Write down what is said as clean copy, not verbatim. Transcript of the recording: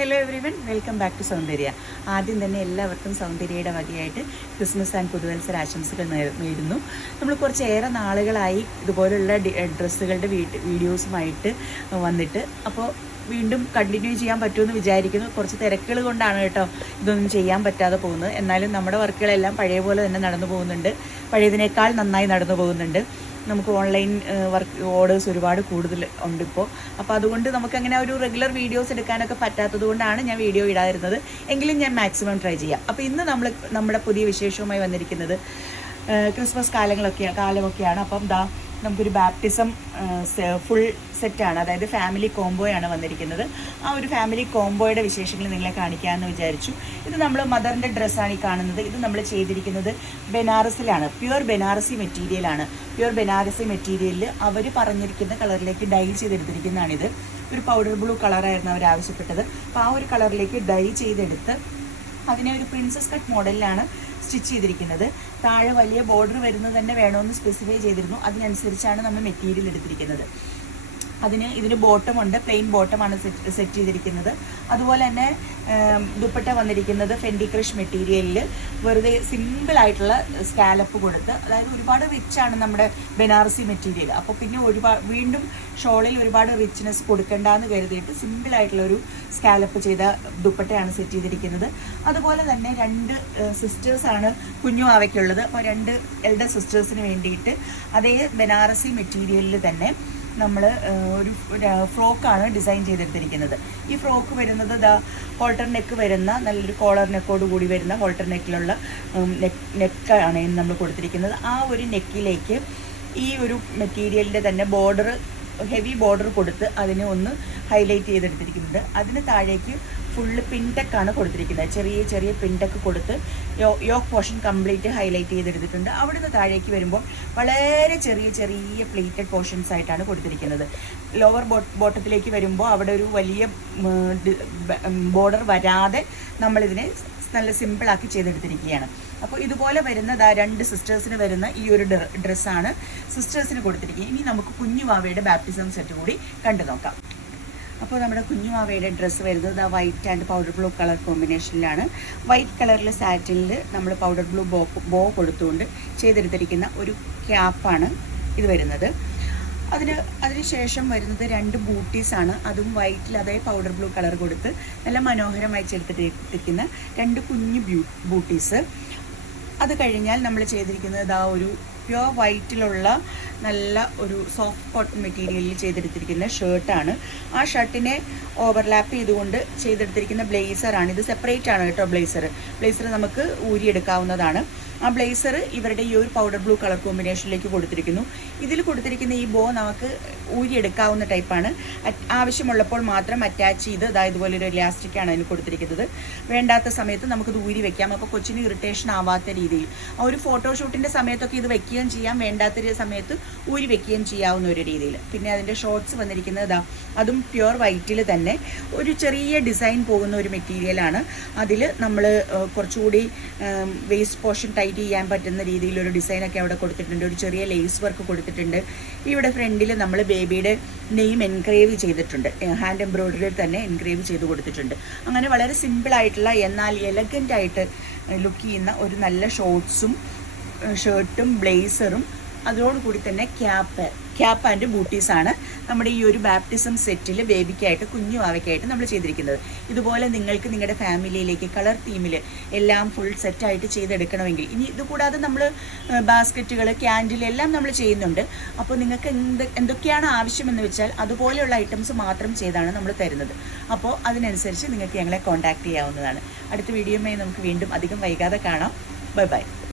Hello everyone, welcome back to Soundarya. ആദ്യം തന്നെ എല്ലാവർക്കും സൗന്ദര്യയുടെ വകയായിട്ട് ക്രിസ്മസ് ആൻഡ് പുതുവത്സര ആശംസകൾ നേരുന്നു. നമ്മൾ കുറച്ചേറെ നാളുകളായി ഇതുപോലുള്ള ഡ്രസ്സുകളുടെ വീഡിയോസുമായിട്ട് വന്നിട്ട്, അപ്പോൾ വീണ്ടും കണ്ടിന്യൂ ചെയ്യാൻ പറ്റുമെന്ന് വിചാരിക്കുന്നു. കുറച്ച് തിരക്കുകൾ കൊണ്ടാണ് കേട്ടോ ഇതൊന്നും ചെയ്യാൻ പറ്റാതെ പോകുന്നത്. എന്നാലും നമ്മുടെ വർക്കുകളെല്ലാം പഴയ പോലെ തന്നെ നടന്നു പോകുന്നുണ്ട്, പഴയതിനേക്കാൾ നന്നായി നടന്നു പോകുന്നുണ്ട്. നമുക്ക് ഓൺലൈൻ വർക്ക് ഓർഡേഴ്സ് ഒരുപാട് കൂടുതൽ ഉണ്ട് ഇപ്പോൾ. അപ്പോൾ അതുകൊണ്ട് നമുക്കങ്ങനെ ഒരു റെഗുലർ വീഡിയോസ് എടുക്കാനൊക്കെ പറ്റാത്തത് കൊണ്ടാണ് ഞാൻ വീഡിയോ ഇടാതിരുന്നത്. എങ്കിലും ഞാൻ മാക്സിമം ട്രൈ ചെയ്യാം. അപ്പോൾ ഇന്ന് നമ്മുടെ പുതിയ വിശേഷവുമായി വന്നിരിക്കുന്നത് ക്രിസ്മസ് കാലമൊക്കെയാണ്. അപ്പം നമുക്കൊരു ബാപ്റ്റിസം ഫുൾ സെറ്റാണ്, അതായത് ഫാമിലി കോംബോയാണ് വന്നിരിക്കുന്നത്. ആ ഒരു ഫാമിലി കോംബോയുടെ വിശേഷങ്ങൾ നിങ്ങളെ കാണിക്കാമെന്ന് വിചാരിച്ചു. ഇത് നമ്മൾ മദറിൻ്റെ ഡ്രസ്സാണ് ഈ കാണുന്നത്. ഇത് നമ്മൾ ചെയ്തിരിക്കുന്നത് ബനാറസിലാണ്, പ്യുവർ ബനാറസി മെറ്റീരിയലാണ്. പ്യുവർ ബനാറസി മെറ്റീരിയലിൽ അവർ പറഞ്ഞിരിക്കുന്ന കളറിലേക്ക് ഡൈ ചെയ്തെടുത്തിരിക്കുന്നതാണിത്. ഒരു പൗഡർ ബ്ലൂ കളറായിരുന്നു അവർ ആവശ്യപ്പെട്ടത്. അപ്പോൾ ആ ഒരു കളറിലേക്ക് ഡൈ ചെയ്തെടുത്ത് അതിനെ ഒരു പ്രിൻസസ് കട്ട് മോഡലിലാണ് സ്റ്റിച്ച് ചെയ്തിരിക്കുന്നത്. താഴെ വലിയ ബോർഡർ വരുന്നത് തന്നെ വേണമെന്ന് സ്പെസിഫൈ ചെയ്തിരുന്നു. അതിനനുസരിച്ചാണ് നമ്മൾ മെറ്റീരിയൽ എടുത്തിരിക്കുന്നത്. ഇതിന് ബോട്ടമുണ്ട്, പ്ലെയിൻ ബോട്ടമാണ് സെറ്റ് ചെയ്തിരിക്കുന്നത്. അതുപോലെ തന്നെ ദുപ്പട്ട വന്നിരിക്കുന്നത് ഫെൻഡി ക്രഷ് മെറ്റീരിയലിൽ വെറുതെ സിമ്പിളായിട്ടുള്ള സ്കാലപ്പ് കൊടുത്ത്, അതായത് ഒരുപാട് റിച്ചാണ് നമ്മുടെ ബനാറസി മെറ്റീരിയൽ. അപ്പോൾ പിന്നെ വീണ്ടും ഷോളിൽ ഒരുപാട് റിച്ച്നെസ് കൊടുക്കണ്ടെന്ന് കരുതിയിട്ട് സിമ്പിളായിട്ടുള്ളൊരു സ്കാലപ്പ് ചെയ്ത ദുപ്പട്ടയാണ് സെറ്റ് ചെയ്തിരിക്കുന്നത്. അതുപോലെ തന്നെ 2 സിസ്റ്റേഴ്സാണ് കുഞ്ഞു ആവയ്ക്കുള്ളത്. അപ്പോൾ 2 എൽഡർ സിസ്റ്റേഴ്സിന് വേണ്ടിയിട്ട് അതേ ബനാറസി മെറ്റീരിയലിൽ തന്നെ നമ്മൾ ഒരു ഫ്രോക്കാണ് ഡിസൈൻ ചെയ്തെടുത്തിരിക്കുന്നത്. ഈ ഫ്രോക്ക് വരുന്നത് ഹോൾട്ടർ നെക്ക് വരുന്ന നല്ലൊരു കോളർ നെക്കോട് കൂടി വരുന്ന ഹോൾട്ടർ നെക്കിലുള്ള നെക്കാണ് നമ്മൾ കൊടുത്തിരിക്കുന്നത്. ആ ഒരു നെക്കിലേക്ക് ഈ ഒരു മെറ്റീരിയലിൻ്റെ തന്നെ ഹെവി ബോർഡർ കൊടുത്ത് അതിനെ ഒന്ന് ഹൈലൈറ്റ് ചെയ്തെടുത്തിരിക്കുന്നുണ്ട്. അതിന് താഴേക്ക് ഫുള്ള് പിൻടെക്കാണ് കൊടുത്തിരിക്കുന്നത്. ചെറിയ പിൻടെക്ക് കൊടുത്ത് യോക്ക് പോർഷൻ കംപ്ലീറ്റ് ഹൈലൈറ്റ് ചെയ്തെടുത്തിട്ടുണ്ട്. അവിടുന്ന് താഴേക്ക് വരുമ്പോൾ വളരെ ചെറിയ പ്ലേറ്റഡ് പോർഷൻസ് ആയിട്ടാണ് കൊടുത്തിരിക്കുന്നത്. ലോവർ ബോട്ടത്തിലേക്ക് വരുമ്പോൾ അവിടെ ഒരു വലിയ ബോർഡർ വരാതെ നമ്മളിതിനെ നല്ല സിമ്പിളാക്കി ചെയ്തെടുത്തിരിക്കുകയാണ്. അപ്പോൾ ഇതുപോലെ വരുന്ന 2 സിസ്റ്റേഴ്സിന് വരുന്ന ഈ ഒരു ഡ്രസ്സാണ് സിസ്റ്റേഴ്സിന് കൊടുത്തിരിക്കുന്നത്. ഇനി നമുക്ക് കുഞ്ഞുവാവയുടെ ബാപ്റ്റിസം സെറ്റ് കൂടി കണ്ടു നോക്കാം. അപ്പോൾ നമ്മുടെ കുഞ്ഞുവാവയുടെ ഡ്രസ്സ് വരുന്നത് white and powder blue colour കോമ്പിനേഷനിലാണ്. വൈറ്റ് കളറിൽ സാറ്റിനിൽ നമ്മൾ പൗഡർ ബ്ലൂ ബോ കൊടുത്തുകൊണ്ട് ചെയ്തെടുത്തിരിക്കുന്ന ഒരു ക്യാപ്പാണ് ഇത് വരുന്നത്. അതിനുശേഷം വരുന്നത് 2 ബൂട്ടീസാണ്. അതും വൈറ്റിൽ അതേ പൗഡർ ബ്ലൂ കളർ കൊടുത്ത് നല്ല മനോഹരമായി ചെയ്തെടുത്തിരിക്കുന്ന 2 കുഞ്ഞു ബൂട്ടീസ്. അത് കഴിഞ്ഞാൽ നമ്മൾ ചെയ്തിരിക്കുന്നത് ഒരു പ്യുവർ വൈറ്റിലുള്ള നല്ല ഒരു സോഫ്റ്റ് കോട്ടൺ മെറ്റീരിയലിൽ ചെയ്തെടുത്തിരിക്കുന്ന ഷർട്ടാണ്. ആ ഷർട്ടിനെ ഓവർലാപ്പ് ചെയ്തുകൊണ്ട് ചെയ്തെടുത്തിരിക്കുന്ന ബ്ലേസറാണ്. ഇത് സെപ്പറേറ്റ് ആണ് കേട്ടോ. ബ്ലേസർ നമുക്ക് ഊരിയെടുക്കാവുന്നതാണ്. ആ ബ്ലേസർ ഇവരുടെ ഈ ഒരു പൗഡർ ബ്ലൂ കളർ കോമ്പിനേഷനിലേക്ക് കൊടുത്തിരിക്കുന്നു. ഇതിൽ കൊടുത്തിരിക്കുന്ന ഈ ബോ നമുക്ക് ഊരിയെടുക്കാവുന്ന ടൈപ്പാണ്. ആവശ്യമുള്ളപ്പോൾ മാത്രം അറ്റാച്ച് ചെയ്ത് ഇതുപോലെ ഒരു ഇലാസ്റ്റിക്കാണ് അതിന് കൊടുത്തിരിക്കുന്നത്. വേണ്ടാത്ത സമയത്ത് നമുക്കിത് ഊരി വെക്കാം. അപ്പോൾ കൊച്ചിന് ഇറിറ്റേഷൻ ആവാത്ത രീതിയിൽ ആ ഒരു ഫോട്ടോഷൂട്ടിൻ്റെ സമയത്തൊക്കെ ഇത് വെക്കുകയും ചെയ്യാം, വേണ്ടാത്ത സമയത്ത് ഊരി വെക്കുകയും ചെയ്യാവുന്ന ഒരു രീതിയിൽ. പിന്നെ അതിൻ്റെ ഷോർട്ട്സ് വന്നിരിക്കുന്നത് അതും പ്യുവർ വൈറ്റിൽ തന്നെ ഒരു ചെറിയ ഡിസൈൻ പോകുന്ന ഒരു മെറ്റീരിയലാണ്. അതിൽ നമ്മൾ കുറച്ചുകൂടി വേസ്റ്റ് പോർഷൻ ടൈറ്റ് ചെയ്യാൻ പറ്റുന്ന രീതിയിലൊരു ഡിസൈനൊക്കെ അവിടെ കൊടുത്തിട്ടുണ്ട്. ഒരു ചെറിയ ലേസ് വർക്ക് കൊടുത്തിട്ടുണ്ട്. ഇവിടെ ഫ്രണ്ടിൽ നമ്മൾ ബേബിയുടെ നെയിം എൻഗ്രേവ് ചെയ്തിട്ടുണ്ട്. ഹാൻഡ് എംബ്രോയിഡറിയിൽ തന്നെ എൻഗ്രേവ് ചെയ്ത് കൊടുത്തിട്ടുണ്ട്. അങ്ങനെ വളരെ സിമ്പിളായിട്ടുള്ള എന്നാൽ എലഗൻ്റായിട്ട് ലുക്ക് ചെയ്യുന്ന ഒരു നല്ല ഷോർട്ട്സും ഷർട്ടും ബ്ലേസറും അതോടുകൂടി തന്നെ ക്യാപ്പ് ആൻഡ് ബൂട്ടീസാണ് നമ്മുടെ ഈ ഒരു ബാപ്റ്റിസം സെറ്റിൽ ബേബിക്കായിട്ട് കുഞ്ഞുവാവയ്ക്കായിട്ട് നമ്മൾ ചെയ്തിരിക്കുന്നത്. ഇതുപോലെ നിങ്ങൾക്ക് നിങ്ങളുടെ ഫാമിലിയിലേക്ക് കളർ തീമിൽ എല്ലാം ഫുൾ സെറ്റായിട്ട് ചെയ്തെടുക്കണമെങ്കിൽ, ഇനി ഇതുകൂടാതെ നമ്മൾ ബാസ്ക്കറ്റുകൾ, ക്യാൻഡിൽ എല്ലാം നമ്മൾ ചെയ്യുന്നുണ്ട്. അപ്പോൾ നിങ്ങൾക്ക് എന്തൊക്കെയാണ് ആവശ്യമെന്ന് വെച്ചാൽ അതുപോലെയുള്ള ഐറ്റംസ് മാത്രം ചെയ്താണ് നമ്മൾ തരുന്നത്. അപ്പോൾ അതിനനുസരിച്ച് നിങ്ങൾക്ക് ഞങ്ങളെ കോൺടാക്റ്റ് ചെയ്യാവുന്നതാണ്. അടുത്ത വീഡിയോയുമായി നമുക്ക് വീണ്ടും അധികം വൈകാതെ കാണാം. ബൈ.